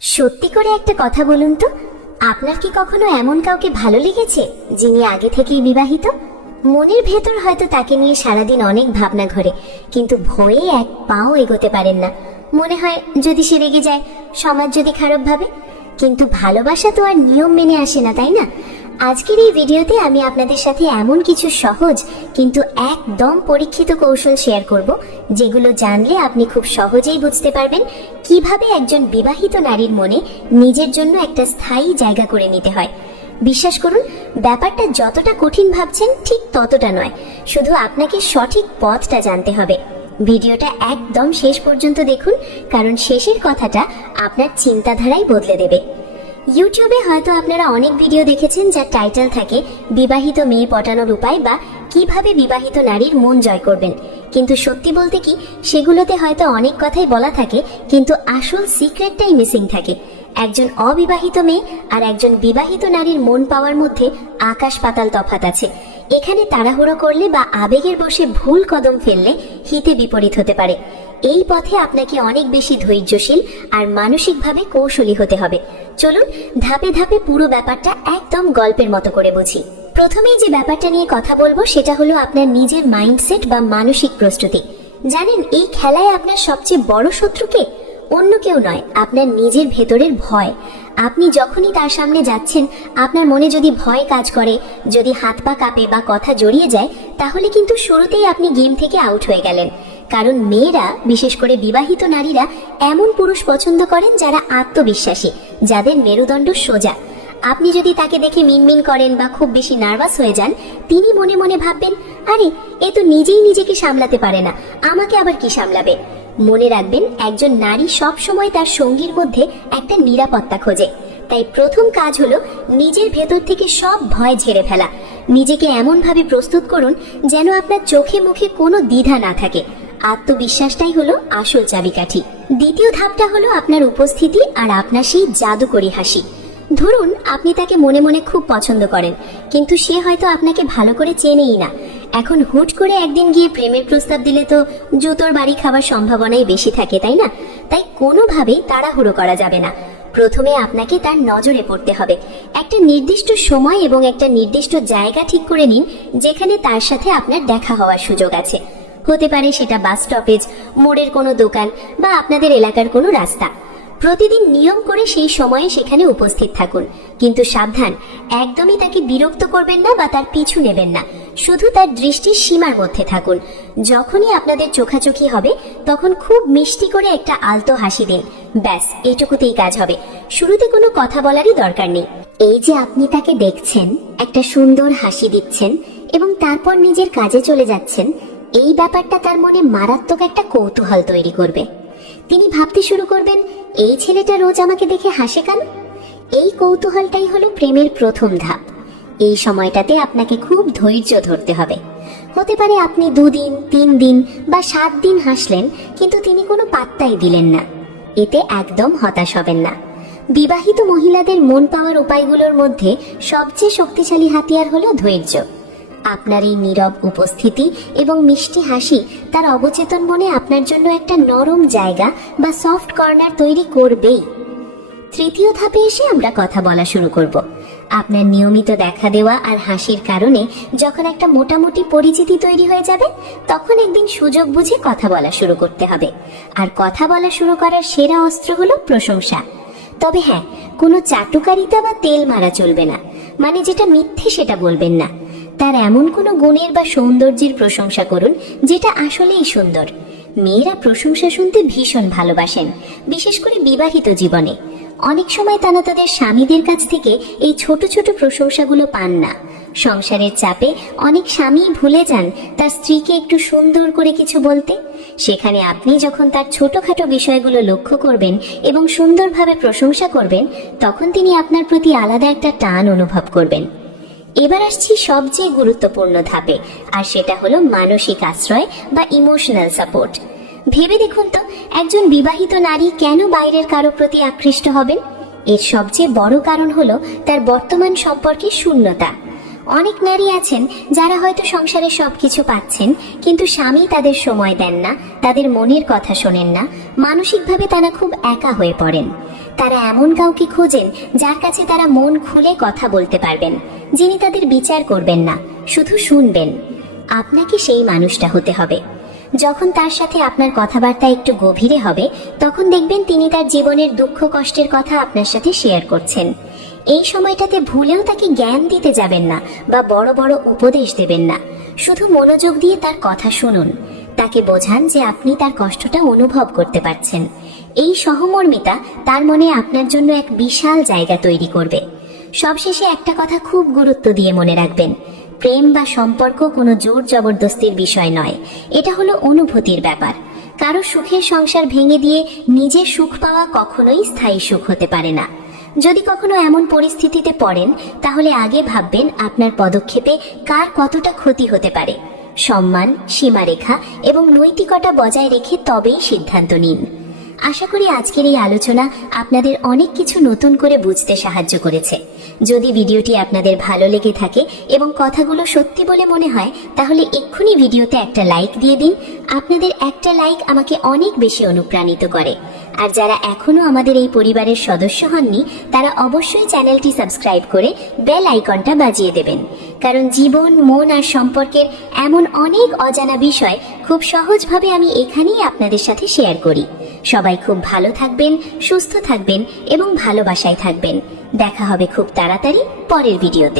সত্যি করে একটা কথা বলুন তো, আপনার কি কখনো এমন কাউকে ভালো লেগেছে যিনি আগে থেকেই বিবাহিত? মনের ভেতর হয়তো তাকে নিয়ে সারাদিন অনেক ভাবনা ঘোরে, কিন্তু ভয়ে এক পাও এগোতে পারেন না। মনে হয় যদি সে রেগে যায়, সমাজ যদি খারাপ ভাবে। কিন্তু ভালোবাসা তো আর নিয়ম মেনে আসে না, তাই না? আজকের এই ভিডিওতে আমি আপনাদের সাথে এমন কিছু সহজ কিন্তু একদম পরীক্ষিত কৌশল শেয়ার করব, যেগুলো জানলে আপনি খুব সহজেই বুঝতে পারবেন কিভাবে একজন বিবাহিত নারীর মনে নিজের জন্য একটা স্থায়ী জায়গা করে নিতে হয়। বিশ্বাস করুন, ব্যাপারটা যতটা কঠিন ভাবছেন ঠিক ততটা নয়, শুধু আপনাকে সঠিক পথটা জানতে হবে। ভিডিওটা একদম শেষ পর্যন্ত দেখুন, কারণ শেষের কথাটা আপনার চিন্তাধারাই বদলে দেবে। ইউটিউবে হয়তো আপনারা অনেক ভিডিও দেখেছেন যার টাইটেল থাকে বিবাহিত মেয়ে পটানোর উপায় বা কিভাবে বিবাহিত নারীর মন জয় করবেন। কিন্তু সত্যি বলতে কি, সেগুলোতে হয়তো অনেক কথাই বলা থাকে, কিন্তু আসল সিক্রেটটাই মিসিং থাকে। একজন অবিবাহিত মেয়ে আর একজন বিবাহিত নারীর মন পাওয়ার মধ্যে আকাশ পাতাল তফাৎ আছে। এখানে তাড়াহুড়ো করলে বা আবেগের বশে ভুল কদম ফেললে হিতে বিপরীত হতে পারে। এই পথে আপনাকে অনেক বেশি ধৈর্যশীল আর মানসিকভাবে কৌশলী হতে হবে। চলুন ধাপে ধাপে পুরো ব্যাপারটা একদম গল্পের মতো করে বুঝি। প্রথমেই যে ব্যাপারটা নিয়ে কথা বলবো সেটা হলো আপনার নিজের মাইন্ডসেট বা মানসিক প্রস্তুতি। জানেন, এই খেলায় আপনার সবচেয়ে বড় শত্রুকে অন্য কেউ নয়, আপনার নিজের ভেতরের ভয়। আপনি যখনই তার সামনে যাচ্ছেন, আপনার মনে যদি ভয় কাজ করে, যদি হাত পা কাঁপে বা কথা জড়িয়ে যায়, তাহলে কিন্তু শুরুতেই আপনি গেম থেকে আউট হয়ে গেলেন। কারণ মেয়েরা, বিশেষ করে বিবাহিত নারীরা, এমন পুরুষ পছন্দ করেন যারা আত্মবিশ্বাসী, যাদের মেরুদণ্ড সোজা। আপনি যদি তাকে দেখে মিনমিন করেন বা খুব বেশি নার্ভাস হয়ে যান, তিনি মনে মনে ভাববেন, আরে এ তো নিজেই নিজেকে সামলাতে পারে না, আমাকে আবার কি সামলাবে। মনে রাখবেন, একজন নারী সব সময় তার সঙ্গীর মধ্যে একটা নিরাপত্তা খোঁজে। তাই প্রথম কাজ হলো নিজের ভেতর থেকে সব ভয় ঝেড়ে ফেলা। নিজেকে এমন ভাবে প্রস্তুত করুন যেন আপনার চোখে মুখে কোনো দ্বিধা না থাকে। আত্মবিশ্বাসটাই হলো আসল চাবিকাঠি। দ্বিতীয় ধাপটা হলো আপনার উপস্থিতি আর আপনার সেই জাদুকরী হাসি। ধরুন আপনি তাকে মনে মনে খুব পছন্দ করেন, কিন্তু সে হয়তো আপনাকে ভালো করে চেনেই না। এখন হুট করে একদিন গিয়ে প্রেমের প্রস্তাব দিলে তো জুতোর বাড়ি খাবার সম্ভাবনাই বেশি থাকে, তাই না? তাই কোনোভাবেই তাড়াহুড়ো করা যাবে না। প্রথমে আপনাকে তার নজরে পড়তে হবে। একটা নির্দিষ্ট সময় এবং একটা নির্দিষ্ট জায়গা ঠিক করে নিন যেখানে তার সাথে আপনার দেখা হওয়ার সুযোগ আছে। হতে পারে সেটা বাস স্টপেজ, মোড়ের কোনো দোকান বা আপনাদের এলাকার কোনো রাস্তা। প্রতিদিন নিয়ম করে সেই সময়ে সেখানে উপস্থিত থাকুন, কিন্তু সাবধান, একদমই তাকে বিরক্ত করবেন না বা তার পিছু নেবেন না। শুধু তার দৃষ্টির সীমার মধ্যে থাকুন। যখনই আপনাদের চোখাচোখি হবে, তখন খুব মিষ্টি করে একটা আলতো হাসি দিন। ব্যাস, এটুকুতেই কাজ হবে। শুরুতে কোনো কথা বলারই দরকার নেই। এই যে আপনি তাকে দেখছেন, একটা সুন্দর হাসি দিচ্ছেন এবং তারপর নিজের কাজে চলে যাচ্ছেন, এই ব্যাপারটা তার মনে মারাত্মক একটা কৌতূহল তৈরি করবে। তিনি ভাবতে শুরু করবেন, এই ছেলেটা রোজ আমাকে দেখে হাসে কেন? এই কৌতূহলটাই হলো প্রেমের প্রথম ধাপ। এই সময়টাতে আপনাকে খুব ধৈর্য ধরতে হবে। হতে পারে আপনি 2 দিন, 3 দিন বা 7 দিন হাসলেন, কিন্তু তিনি কোনো পাত্তাই দিলেন না। এতে একদম হতাশ হবেন না। বিবাহিত মহিলাদের মন পাওয়ার উপায়গুলোর মধ্যে সবচেয়ে শক্তিশালী হাতিয়ার হলো ধৈর্য। আপনার এই নীরব উপস্থিতি এবং মিষ্টি হাসি তার অবচেতন মনে আপনার জন্য একটা নরম জায়গা বা সফট কর্নার তৈরি করবেই। তৃতীয় ধাপে এসে আমরা কথা বলা শুরু করব। আপনার নিয়মিত দেখা দেওয়া আর হাসির কারণে যখন একটা মোটামুটি পরিচিতি তৈরি হয়ে যাবে, তখন একদিন সুযোগ বুঝে কথা বলা শুরু করতে হবে। আর কথা বলা শুরু করার সেরা অস্ত্র হলো প্রশংসা। তবে হ্যাঁ, কোনো চাটুকারিতা বা তেল মারা চলবে না। মানে যেটা মিথ্যে সেটা বলবেন না। তার এমন কোনো গুণের বা সৌন্দর্যের প্রশংসা করুন যেটা আসলেই সুন্দর। মেয়েরা প্রশংসা শুনতে ভীষণ ভালোবাসেন, বিশেষ করে বিবাহিত জীবনে। অনেক সময় তারা তাদের স্বামীদের কাছ থেকে এই ছোট ছোট প্রশংসাগুলো পান না। সংসারের চাপে অনেক স্বামী ভুলে যান তার স্ত্রীকে একটু সুন্দর করে কিছু বলতে। সেখানে আপনি যখন তার ছোটখাটো বিষয়গুলো লক্ষ্য করবেন এবং সুন্দরভাবে প্রশংসা করবেন, তখন তিনি আপনার প্রতি আলাদা একটা টান অনুভব করবেন। এবার আসছি সবচেয়ে গুরুত্বপূর্ণ ধাপে, আর সেটা হলো মানসিক আশ্রয় বা ইমোশনাল সাপোর্ট। ভেবে দেখুন তো, একজন বিবাহিত নারী কেন বাইরের কারো প্রতি আকৃষ্ট হবেন? এর সবচেয়ে বড় কারণ হলো তার বর্তমান সম্পর্কে শূন্যতা। অনেক নারী আছেন যারা হয়তো সংসারে সবকিছু পাচ্ছেন, কিন্তু স্বামী তাদের সময় দেন না, তাদের মনের কথা শোনেন না, মানসিকভাবে তারা খুব একা হয়ে পড়েন। তারা এমন কাউকে খোঁজেন যার কাছে তারা মন খুলে কথা বলতে পারবেন, যিনি তাদের বিচার করবেন না, শুধু শুনবেন। আপনাকে সেই মানুষটা হতে হবে। যখন তার সাথে আপনার কথাবার্তা একটু গভীরে হবে, তখন দেখবেন তিনি তার জীবনের দুঃখ কষ্টের কথা আপনার সাথে শেয়ার করছেন। এই সময়টাতে ভুলেও তাকে জ্ঞান দিতে যাবেন না বা বড় বড় উপদেশ দেবেন না। শুধু মনোযোগ দিয়ে তার কথা শুনুন, তাকে বোঝান যে আপনি তার কষ্টটা অনুভব করতে পারছেন। এই সহমর্মিতা তার মনে আপনার জন্য এক বিশাল জায়গা তৈরি করবে। সবশেষে একটা কথা খুব গুরুত্ব দিয়ে মনে রাখবেন, প্রেম বা সম্পর্ক কোনো জোর জবরদস্তির বিষয় নয়, এটা হলো অনুভূতির ব্যাপার। কারো সুখের সংসার ভেঙে দিয়ে নিজের সুখ পাওয়া কখনোই স্থায়ী সুখ হতে পারে না। যদি কখনো এমন পরিস্থিতিতে পড়েন, তাহলে আগে ভাববেন আপনার পদক্ষেপে কার কতটা ক্ষতি হতে পারে। সম্মান, সীমারেখা এবং নৈতিকতা বজায় রেখে তবেই সিদ্ধান্ত নিন। আশা করি আজকের এই আলোচনা আপনাদের অনেক কিছু নতুন করে বুঝতে সাহায্য করেছে। যদি ভিডিওটি আপনাদের ভালো লেগে থাকে এবং কথাগুলো সত্যি বলে মনে হয়, তাহলে এক্ষুনি ভিডিওতে একটা লাইক দিয়ে দিন। আপনাদের একটা লাইক আমাকে অনেক বেশি অনুপ্রাণিত করে। আর যারা এখনো আমাদের এই পরিবারের সদস্য হননি, তারা অবশ্যই চ্যানেলটি সাবস্ক্রাইব করে বেল আইকনটা বাজিয়ে দেবেন। কারণ জীবন, মন আর সম্পর্কের এমন অনেক অজানা বিষয় খুব সহজভাবে আমি এখানেই আপনাদের সাথে শেয়ার করি। সবাই খুব ভালো থাকবেন, সুস্থ থাকবেন এবং ভালোবাসায় থাকবেন। দেখা হবে খুব তাড়াতাড়ি পরের ভিডিওতে।